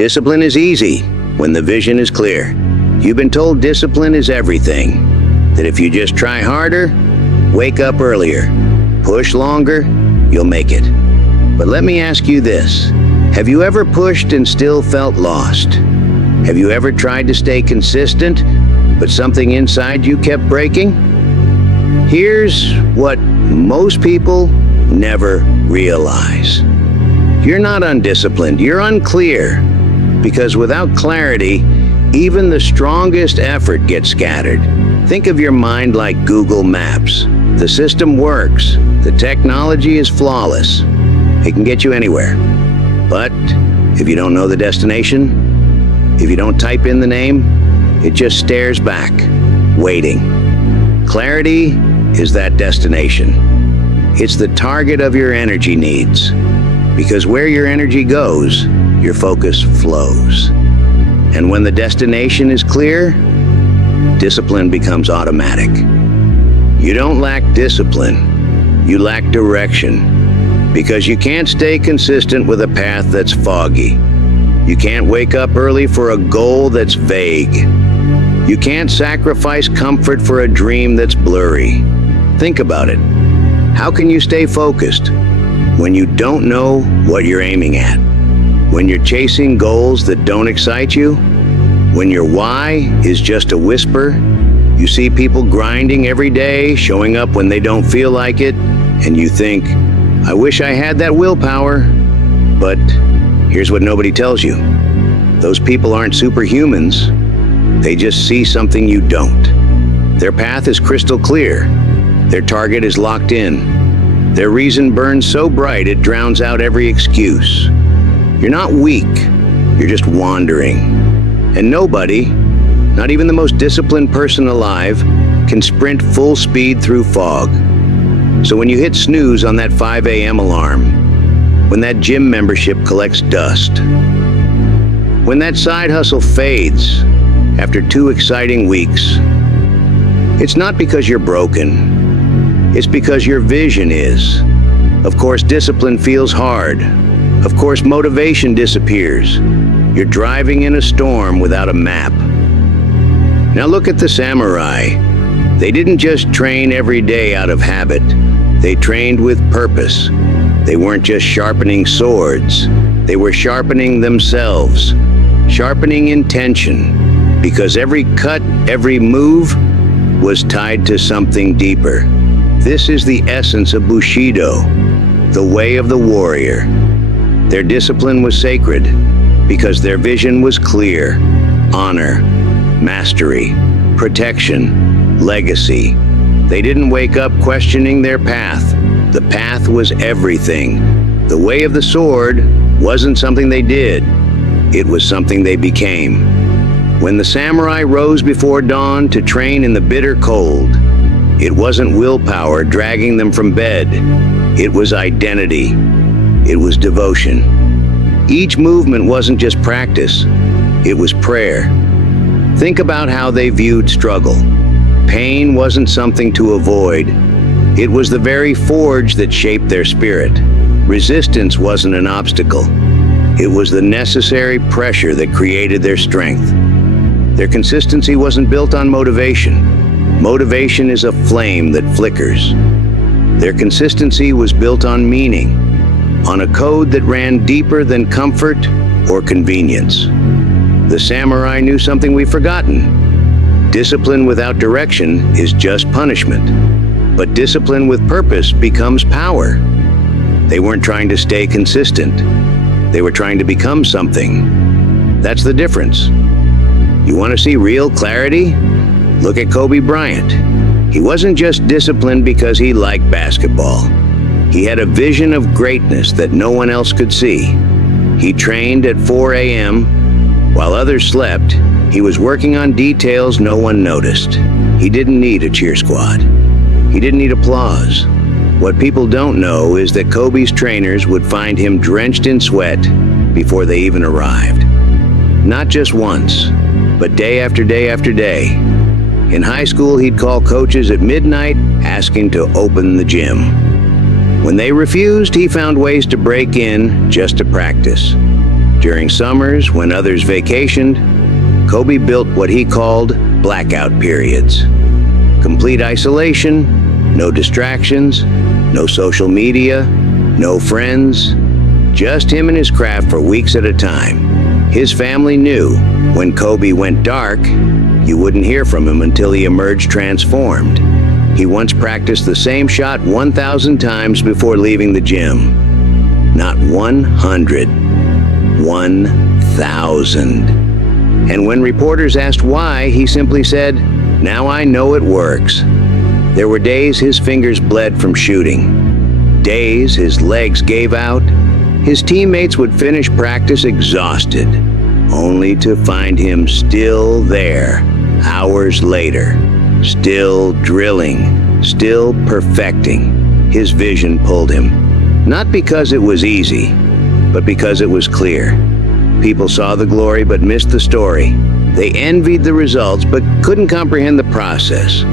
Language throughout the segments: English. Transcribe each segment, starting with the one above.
Discipline is easy when the vision is clear. You've been told discipline is everything, that if you just try harder, wake up earlier, push longer, you'll make it. But let me ask you this. Have you ever pushed and still felt lost? Have you ever tried to stay consistent, but something inside you kept breaking? Here's what most people never realize. You're not undisciplined, you're unclear. Because without clarity, even the strongest effort gets scattered. Think of your mind like Google Maps. The system works. The technology is flawless. It can get you anywhere. But if you don't know the destination, if you don't type in the name, it just stares back, waiting. Clarity is that destination. It's the target of your energy needs. Because where your energy goes, your focus flows. And when the destination is clear, discipline becomes automatic. You don't lack discipline, you lack direction. Because you can't stay consistent with a path that's foggy. You can't wake up early for a goal that's vague. You can't sacrifice comfort for a dream that's blurry. Think about it. How can you stay focused when you don't know what you're aiming at? When you're chasing goals that don't excite you? When your why is just a whisper? You see people grinding every day, showing up when they don't feel like it, and you think, I wish I had that willpower. But here's what nobody tells you. Those people aren't superhumans. They just see something you don't. Their path is crystal clear. Their target is locked in. Their reason burns so bright it drowns out every excuse. You're not weak, you're just wandering. And nobody, not even the most disciplined person alive, can sprint full speed through fog. So when you hit snooze on that 5 a.m. alarm, when that gym membership collects dust, when that side hustle fades after 2 exciting weeks, it's not because you're broken, it's because your vision is. Of course, discipline feels hard. Of course, motivation disappears. You're driving in a storm without a map. Now look at the samurai. They didn't just train every day out of habit. They trained with purpose. They weren't just sharpening swords. They were sharpening themselves, sharpening intention, because every cut, every move was tied to something deeper. This is the essence of Bushido, the way of the warrior. Their discipline was sacred because their vision was clear. Honor, mastery, protection, legacy. They didn't wake up questioning their path. The path was everything. The way of the sword wasn't something they did. It was something they became. When the samurai rose before dawn to train in the bitter cold, it wasn't willpower dragging them from bed. It was identity. It was devotion. Each movement wasn't just practice, it was prayer. Think about how they viewed struggle. Pain wasn't something to avoid. It was the very forge that shaped their spirit. Resistance wasn't an obstacle. It was the necessary pressure that created their strength. Their consistency wasn't built on motivation. Motivation is a flame that flickers. Their consistency was built on meaning, on a code that ran deeper than comfort or convenience. The samurai knew something we've forgotten. Discipline without direction is just punishment, but discipline with purpose becomes power. They weren't trying to stay consistent. They were trying to become something. That's the difference. You want to see real clarity? Look at Kobe Bryant. He wasn't just disciplined because he liked basketball. He had a vision of greatness that no one else could see. He trained at 4 a.m. While others slept. He was working on details no one noticed. He didn't need a cheer squad. He didn't need applause. What people don't know is that Kobe's trainers would find him drenched in sweat before they even arrived. Not just once, but day after day after day. In high school, he'd call coaches at midnight asking to open the gym. When they refused, he found ways to break in just to practice. During summers, when others vacationed, Kobe built what he called blackout periods. Complete isolation, no distractions, no social media, no friends, just him and his craft for weeks at a time. His family knew when Kobe went dark, you wouldn't hear from him until he emerged transformed. He once practiced the same shot 1,000 times before leaving the gym. Not 100, 1,000. And when reporters asked why, he simply said, "Now I know it works." There were days his fingers bled from shooting. Days his legs gave out. His teammates would finish practice exhausted, only to find him still there, hours later, still drilling, still perfecting. His vision pulled him. Not because it was easy, but because it was clear. People saw the glory but missed the story. They envied the results but couldn't comprehend the process.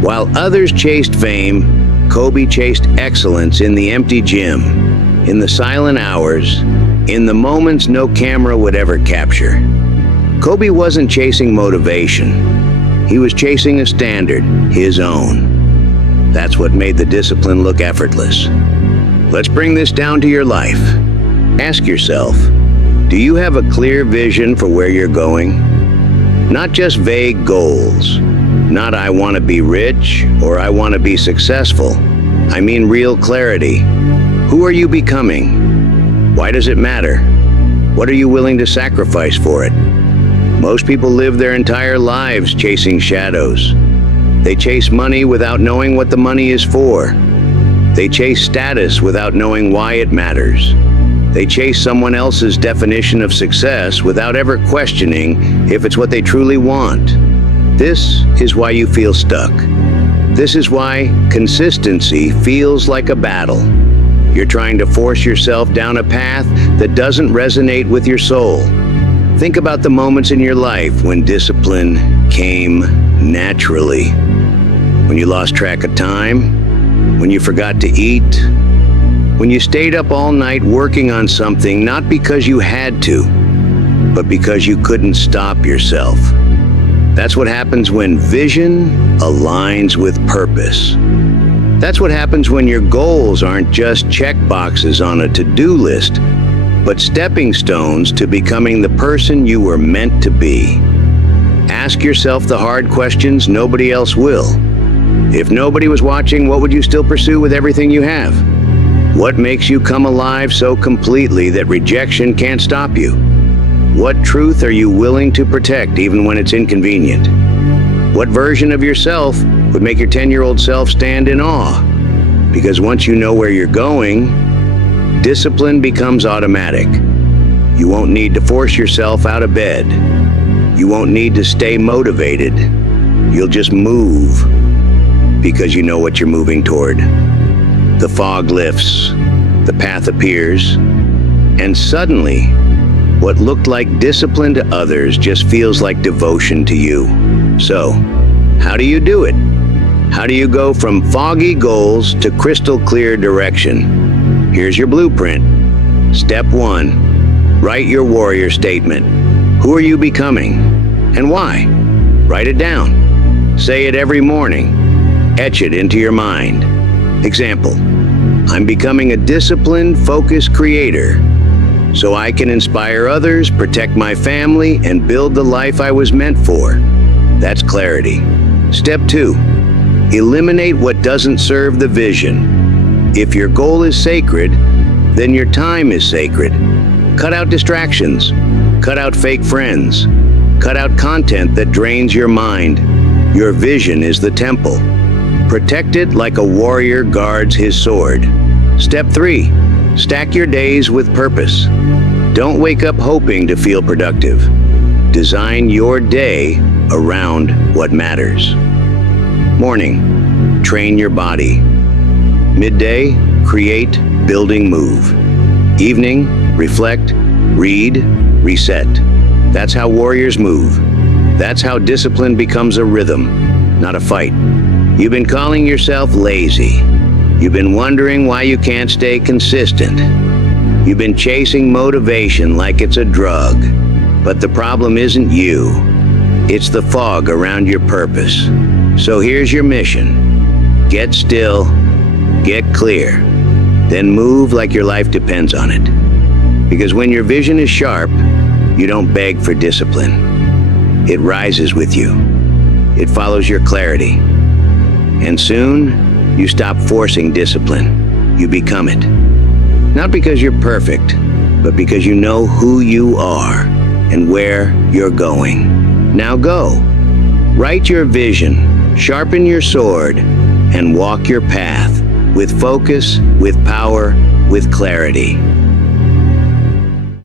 While others chased fame, Kobe chased excellence in the empty gym, in the silent hours, in the moments no camera would ever capture. Kobe wasn't chasing motivation. He was chasing a standard, his own. That's what made the discipline look effortless. Let's bring this down to your life. Ask yourself, do you have a clear vision for where you're going? Not just vague goals. Not "I want to be rich" or "I want to be successful." I mean real clarity. Who are you becoming? Why does it matter? What are you willing to sacrifice for it? Most people live their entire lives chasing shadows. They chase money without knowing what the money is for. They chase status without knowing why it matters. They chase someone else's definition of success without ever questioning if it's what they truly want. This is why you feel stuck. This is why consistency feels like a battle. You're trying to force yourself down a path that doesn't resonate with your soul. Think about the moments in your life when discipline came naturally. When you lost track of time, when you forgot to eat, when you stayed up all night working on something not because you had to, but because you couldn't stop yourself. That's what happens when vision aligns with purpose. That's what happens when your goals aren't just check boxes on a to-do list, but stepping stones to becoming the person you were meant to be. Ask yourself the hard questions nobody else will. If nobody was watching, what would you still pursue with everything you have? What makes you come alive so completely that rejection can't stop you? What truth are you willing to protect even when it's inconvenient? What version of yourself would make your 10-year-old self stand in awe? Because once you know where you're going, discipline becomes automatic. You won't need to force yourself out of bed. You won't need to stay motivated. You'll just move because you know what you're moving toward. The fog lifts, the path appears, and suddenly, what looked like discipline to others just feels like devotion to you. So, how do you do it? How do you go from foggy goals to crystal clear direction? Here's your blueprint. Step 1, write your warrior statement. Who are you becoming? And why? Write it down. Say it every morning. Etch it into your mind. Example, I'm becoming a disciplined, focused creator, so I can inspire others, protect my family, and build the life I was meant for. That's clarity. Step 2, eliminate what doesn't serve the vision. If your goal is sacred, then your time is sacred. Cut out distractions. Cut out fake friends. Cut out content that drains your mind. Your vision is the temple. Protect it like a warrior guards his sword. Step 3, stack your days with purpose. Don't wake up hoping to feel productive. Design your day around what matters. Morning, train your body. Midday, create, building, move. Evening, reflect, read, reset. That's how warriors move. That's how discipline becomes a rhythm, not a fight. You've been calling yourself lazy. You've been wondering why you can't stay consistent. You've been chasing motivation like it's a drug. But the problem isn't you. It's the fog around your purpose. So here's your mission. Get still, get clear, then move like your life depends on it. Because when your vision is sharp, you don't beg for discipline. It rises with you. It follows your clarity. And soon, you stop forcing discipline. You become it. Not because you're perfect, but because you know who you are and where you're going. Now go. Write your vision, sharpen your sword, and walk your path with focus, with power, with clarity.